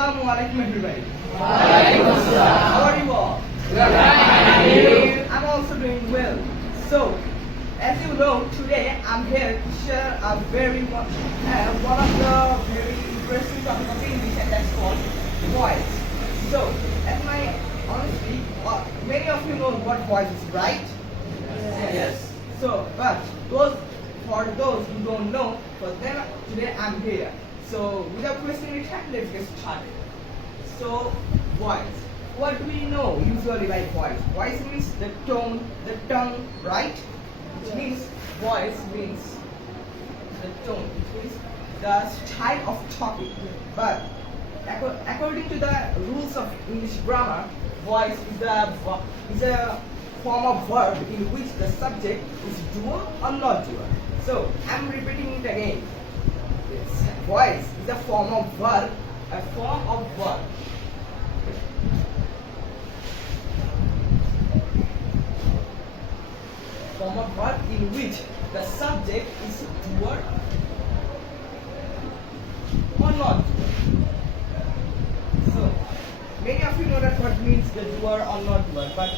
Assalamu alaikum everybody. Walaikum Assalam. How are you all? We are fine, and you? I'm also doing well. So, as you know, today I'm here to share one of the very interesting topic of English, and that's called voice. So, as my honestly, many of you know what voice is, right? Yes. So, but for those who don't know, for them today I'm here. So, without wasting any time, let's get started. So, voice. What do we know usually by voice? Voice means the tone, the tongue, right? It means voice means the tone. It means the style of talking. But according to the rules of English grammar, voice is a form of verb in which the subject is doer or not doer. So I'm repeating it again. Voice is a form of verb, in which the subject is doer or not doer. So many of you know that what means the doer or not doer, but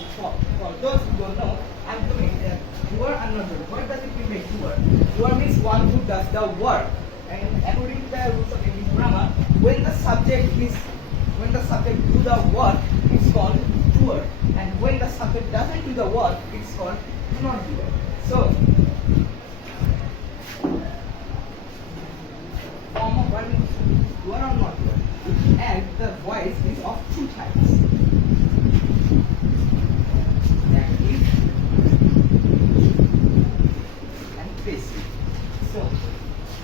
for those who don't know, I'm doing that doer and not doer. What does it mean by doer? Doer means one who does the work. And according to the rules of English grammar, when the subject do the work, it's called doer, and when the subject doesn't do the work, it's called not doer. So, form of verb is doer or not doer, and the voice is of two types: active and passive. So,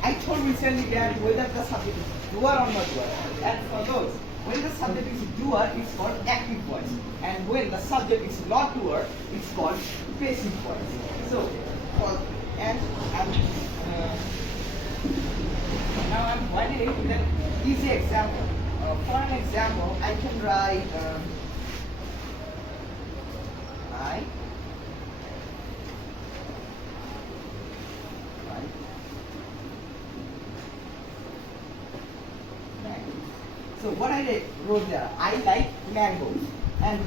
I told recently that whether the subject is doer or not doer, and for those, when the subject is doer, it's called active voice, and when the subject is not doer, it's called passive voice. So, now I'm writing an easy example. For an example, I can write So what I wrote there, I like mangoes, and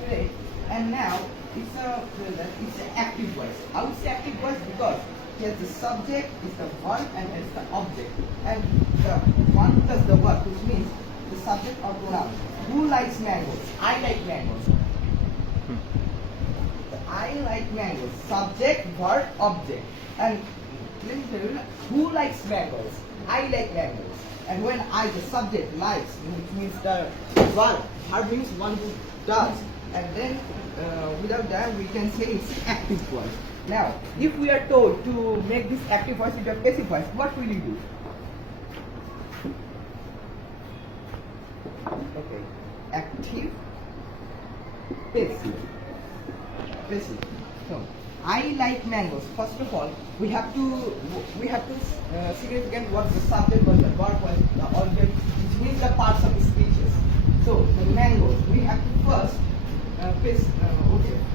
today and now it's an active voice. I would say active voice because here the subject is the verb and it's the object, and the one does the work, which means the subject or pronoun. Who likes mangoes? I like mangoes. I like mangoes. Subject, verb, object, and let me tell you, who likes mangoes? I like mangoes. And when the subject likes, which means the verb means one who does, and then without that we can say it's active voice. Now, if we are told to make this active voice into a passive voice, what will you do? Okay, active, passive. So, I like mangoes. First of all, we have to significant what the subject was, the verb was, the object, which means the parts of the speeches. So the mangoes, we have to first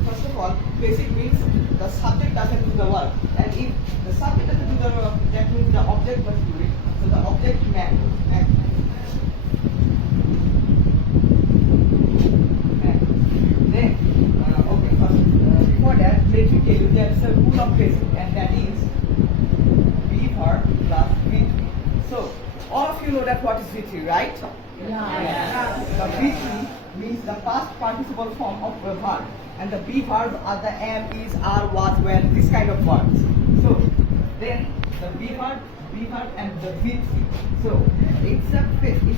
first of all, passive means the subject doesn't do the work, and if the subject doesn't do the work, that means the object must do it. So the object mangoes. Then before that, let me tell you there's a rule of passive, and that is be verb plus V3. So all of you know that what is V3, right? Yeah. The V3 means the past participle form of a verb, and the be verbs are the am, is, are, was, were, this kind of verbs. So then the be verb, and the V3. So it's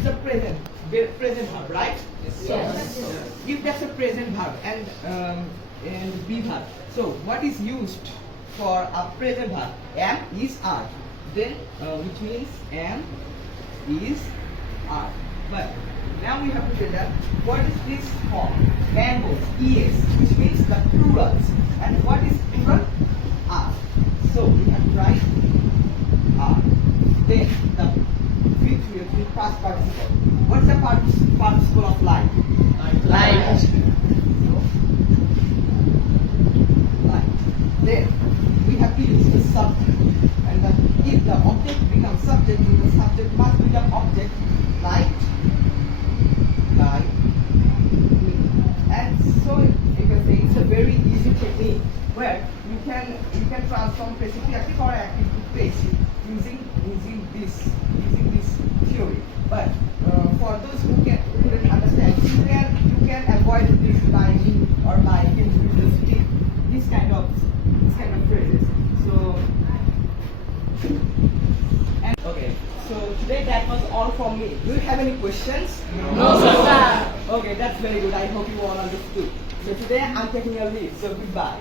a present verb, right? Yes. So if that's a present verb and be verb, so what is used for a present verb? Am, is, are. Then which means am, is, are. But now we have to tell that what is this form? Mangoes, es, which means the plurals. And what is plural? Are. So we have to write are. Then the V3 is past participle. What is the participle of like? Like. So, like. Then we have to use the subject. And if the object becomes subject, then the subject must become object. Like passive or active to passive using this theory. But for those who couldn't understand, you can avoid this lining or liking with the stick, this kind of phrases. So and okay, so today that was all from me. Do you have any questions? No, sir. Okay, that's very good. I hope you all understood. So today I'm taking a leave. So goodbye.